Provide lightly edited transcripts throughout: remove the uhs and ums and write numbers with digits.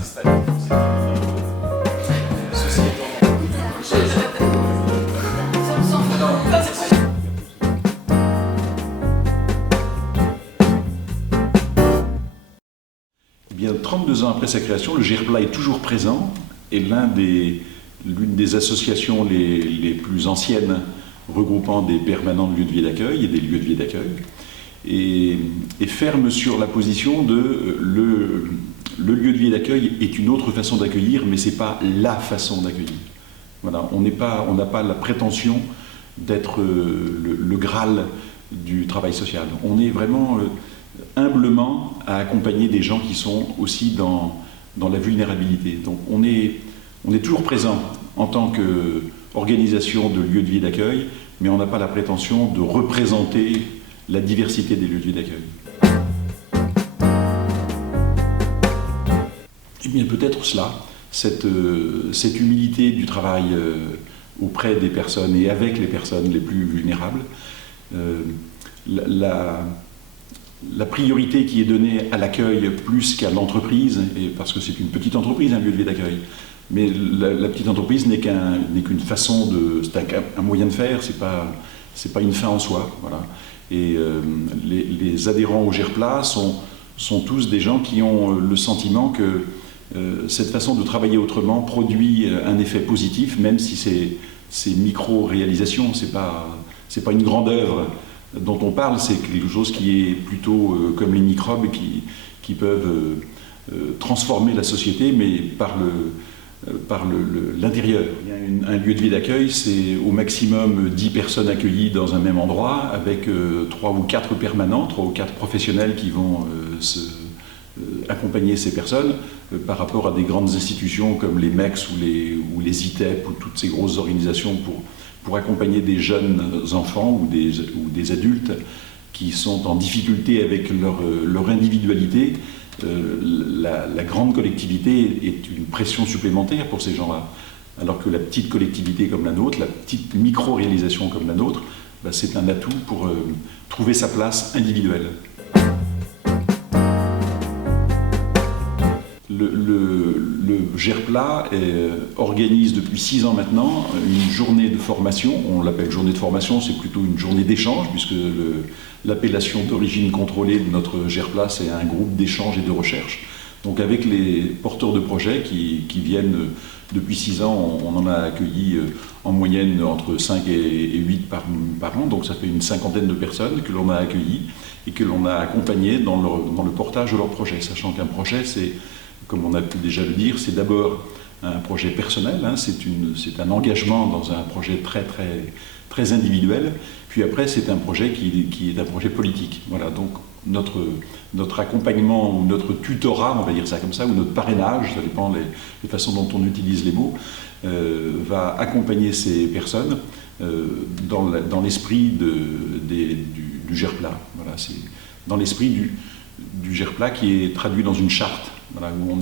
Eh bien, 32 ans après sa création, le GERPLA est toujours présent et l'une des associations les plus anciennes regroupant des permanents de lieux de vie d'accueil et des lieux de vie d'accueil, et ferme sur la position de le lieu de vie d'accueil est une autre façon d'accueillir, mais ce n'est pas la façon d'accueillir. Voilà, on n'a pas la prétention d'être le Graal du travail social. On est vraiment humblement à accompagner des gens qui sont aussi dans la vulnérabilité. Donc on est toujours présent en tant qu'organisation de lieux de vie d'accueil, mais on n'a pas la prétention de représenter la diversité des lieux de vie d'accueil. Eh bien peut-être cela, cette humilité du travail auprès des personnes et avec les personnes les plus vulnérables, la priorité qui est donnée à l'accueil plus qu'à l'entreprise, parce que c'est une petite entreprise, un lieu de vie d'accueil, mais la petite entreprise n'est qu'une façon c'est un moyen de faire, c'est pas une fin en soi, voilà. Et les adhérents au GERPLA sont tous des gens qui ont le sentiment que cette façon de travailler autrement produit un effet positif, même si c'est micro-réalisation, c'est pas une grande œuvre dont on parle, c'est quelque chose qui est plutôt comme les microbes qui peuvent transformer la société, mais par l'intérieur. Un lieu de vie d'accueil, c'est au maximum 10 personnes accueillies dans un même endroit, avec 3 ou 4 permanents, 3 ou 4 professionnels qui vont accompagner ces personnes par rapport à des grandes institutions comme les MEX ou les ITEP ou toutes ces grosses organisations pour accompagner des jeunes enfants ou des adultes qui sont en difficulté avec leur individualité. La grande collectivité est une pression supplémentaire pour ces gens-là, alors que la petite collectivité comme la nôtre, la petite micro-réalisation comme la nôtre, c'est un atout pour trouver sa place individuelle. Le GERPLA organise depuis 6 ans maintenant une journée de formation. On l'appelle journée de formation, c'est plutôt une journée d'échange, puisque l'appellation d'origine contrôlée de notre GERPLA, c'est un groupe d'échange et de recherche. Donc avec les porteurs de projets qui viennent depuis 6 ans, on en a accueilli en moyenne entre 5 et 8 par an, donc ça fait une 50aine de personnes que l'on a accueillies et que l'on a accompagnées dans le portage de leurs projets, sachant qu'un projet, c'est, comme on a pu déjà le dire, c'est d'abord un projet personnel, hein, c'est un engagement dans un projet très, très, très individuel, puis après c'est un projet qui est un projet politique. Voilà, donc notre accompagnement ou notre tutorat, on va dire ça comme ça, ou notre parrainage, ça dépend des façons dont on utilise les mots, va accompagner ces personnes dans l'esprit du GERPLA. Voilà, c'est dans l'esprit du GERPLA qui est traduit dans une charte, voilà, où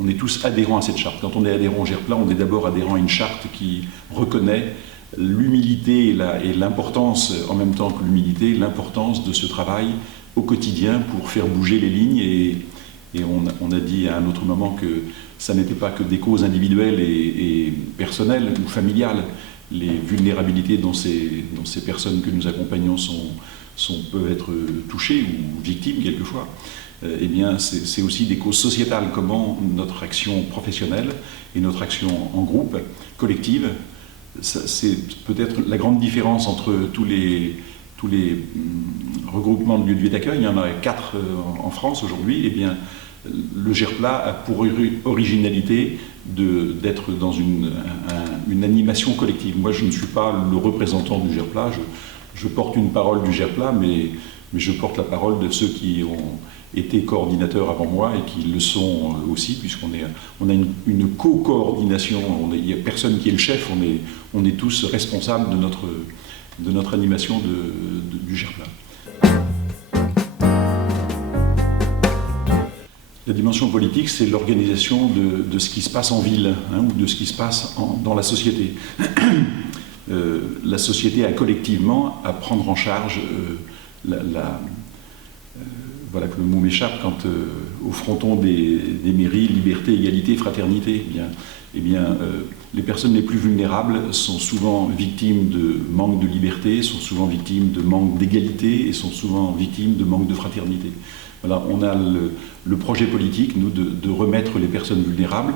on est tous adhérents à cette charte. Quand on est adhérent au GERPLA, on est d'abord adhérent à une charte qui reconnaît l'humilité et l'importance, en même temps que l'humilité, l'importance de ce travail au quotidien pour faire bouger les lignes. Et on a dit à un autre moment que ça n'était pas que des causes individuelles et personnelles ou familiales. Les vulnérabilités dont ces personnes que nous accompagnons peuvent être touchées ou victimes quelquefois. Eh bien, c'est aussi des causes sociétales. Comment notre action professionnelle et notre action en groupe, collective, c'est peut-être la grande différence entre tous les regroupements de lieux de vie d'accueil. Il y en a 4 en France aujourd'hui. Eh bien, le GERPLA a pour originalité d'être dans une animation collective. Moi, je ne suis pas le représentant du GERPLA. Je porte une parole du GERPLA, mais je porte la parole de ceux qui ont été coordinateurs avant moi et qui le sont aussi, puisqu'on a une co-coordination. Il n'y a personne qui est le chef, on est tous responsables de notre animation du GERPLA. La dimension politique, c'est l'organisation de ce qui se passe en ville, hein, ou de ce qui se passe dans la société. La société a collectivement à prendre en charge voilà que le mot m'échappe, quand au fronton des mairies, liberté, égalité, fraternité, les personnes les plus vulnérables sont souvent victimes de manque de liberté, sont souvent victimes de manque d'égalité et sont souvent victimes de manque de fraternité. Voilà, on a le projet politique, nous, de remettre les personnes vulnérables,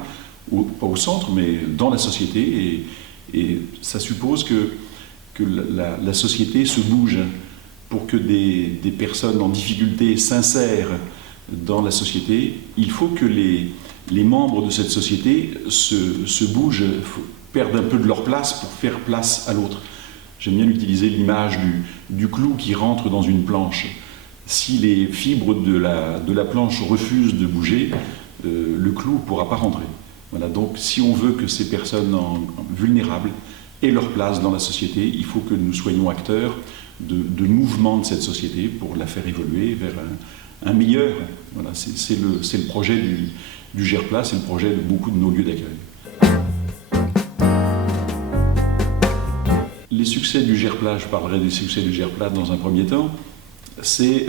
pas au centre, mais dans la société, et ça suppose que la société se bouge pour que des personnes en difficulté s'insèrent dans la société. Il faut que les membres de cette société se bougent, perdent un peu de leur place pour faire place à l'autre. J'aime bien utiliser l'image du clou qui rentre dans une planche. Si les fibres de la planche refusent de bouger, le clou ne pourra pas rentrer. Voilà, donc si on veut que ces personnes vulnérables aient leur place dans la société, il faut que nous soyons acteurs de mouvements de cette société pour la faire évoluer vers un meilleur. Voilà, c'est le projet du GERPLA, c'est le projet de beaucoup de nos lieux d'accueil. Les succès du GERPLA, je parlerai des succès du GERPLA dans un premier temps, c'est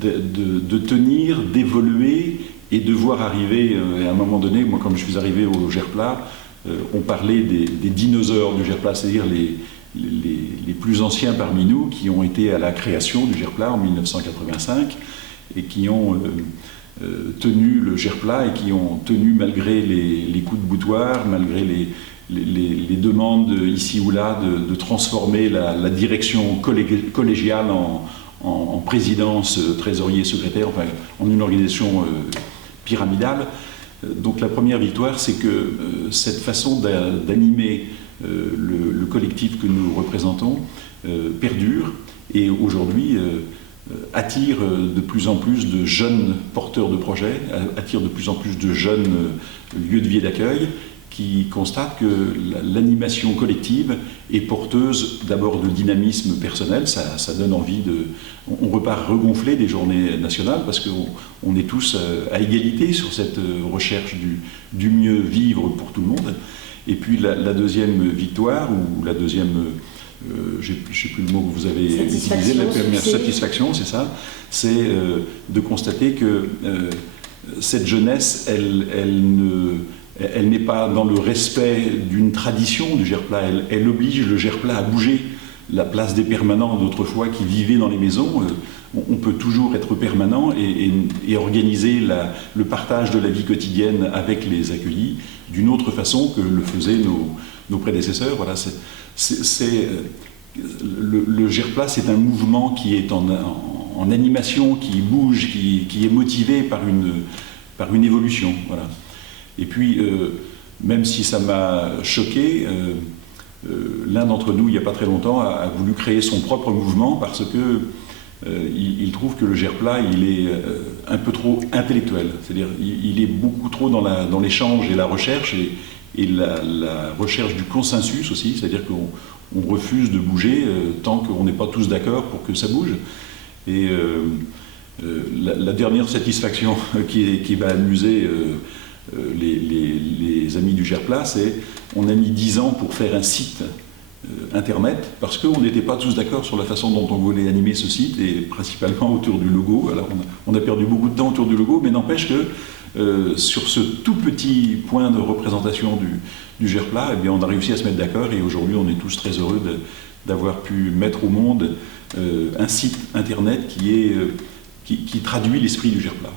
de tenir, d'évoluer et de voir arriver, à un moment donné, moi quand je suis arrivé au GERPLA, on parlait des dinosaures du GERPLA, c'est-à-dire les plus anciens parmi nous qui ont été à la création du GERPLA en 1985 et qui ont tenu le GERPLA et qui ont tenu malgré les coups de boutoir, malgré les demandes ici ou là de transformer la direction collégiale en présidence, trésorier, secrétaire, enfin en une organisation pyramidale. Donc la première victoire, c'est que cette façon d'animer le collectif que nous représentons perdure et aujourd'hui attire de plus en plus de jeunes porteurs de projets, attire de plus en plus de jeunes lieux de vie et d'accueil qui constatent que l'animation collective est porteuse d'abord de dynamisme personnel, ça donne envie on repart regonflé des journées nationales parce qu'on est tous à égalité sur cette recherche du mieux vivre pour tout le monde. Et puis la deuxième victoire, ou la deuxième, je ne sais plus le mot que vous avez utilisé, la première satisfaction, c'est ça, c'est de constater que cette jeunesse, elle n'est pas dans le respect d'une tradition du GERPLA, elle oblige le GERPLA à bouger. La place des permanents d'autrefois qui vivaient dans les maisons, on peut toujours être permanent et organiser le partage de la vie quotidienne avec les accueillis d'une autre façon que le faisaient nos prédécesseurs. Voilà, le GERPLA, c'est un mouvement qui est en animation, qui bouge, qui est motivé par une évolution. Voilà. Et puis, même si ça m'a choqué, l'un d'entre nous, il n'y a pas très longtemps, a voulu créer son propre mouvement parce qu'il trouve que le GERPLA, il est un peu trop intellectuel. C'est-à-dire il est beaucoup trop dans l'échange et la recherche, et la recherche du consensus aussi, c'est-à-dire qu'on refuse de bouger tant qu'on n'est pas tous d'accord pour que ça bouge. Et la dernière satisfaction qui va amuser les amis du GERPLA, c'est on a mis 10 ans pour faire un site internet parce qu'on n'était pas tous d'accord sur la façon dont on voulait animer ce site et principalement autour du logo. Alors on a perdu beaucoup de temps autour du logo, mais n'empêche que sur ce tout petit point de représentation du GERPLA, eh bien, on a réussi à se mettre d'accord et aujourd'hui on est tous très heureux d'avoir pu mettre au monde un site internet qui traduit l'esprit du GERPLA.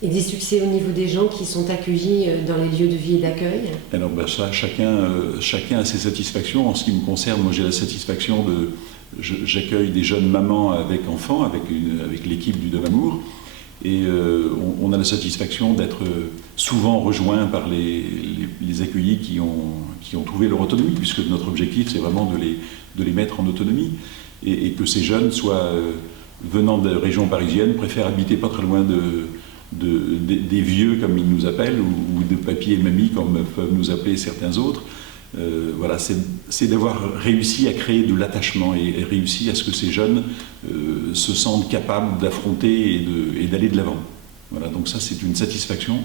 Et des succès au niveau des gens qui sont accueillis dans les lieux de vie et d'accueil? Alors ça, chacun a ses satisfactions. En ce qui me concerne, moi j'ai la satisfaction j'accueille des jeunes mamans avec enfants, avec l'équipe du Devamour, et on a la satisfaction d'être souvent rejoints par les accueillis qui ont trouvé leur autonomie, puisque notre objectif c'est vraiment de les mettre en autonomie, et que ces jeunes soient venant de régions parisiennes, préfèrent habiter pas très loin des vieux, comme ils nous appellent, ou de papy et mamie, comme peuvent nous appeler certains autres. Voilà, c'est d'avoir réussi à créer de l'attachement et réussi à ce que ces jeunes se sentent capables d'affronter et d'aller de l'avant. Voilà, donc ça, c'est une satisfaction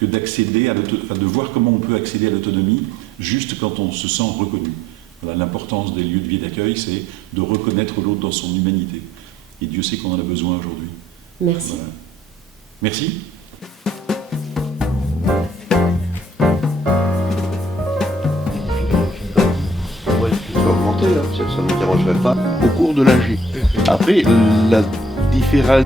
que d'accéder de voir comment on peut accéder à l'autonomie juste quand on se sent reconnu. Voilà, l'importance des lieux de vie d'accueil, c'est de reconnaître l'autre dans son humanité. Et Dieu sait qu'on en a besoin aujourd'hui. Merci. Voilà. Merci. Ouais, qu'il soit augmenté, ça ne me dérangerait pas au cours de l'âge. Après, la différence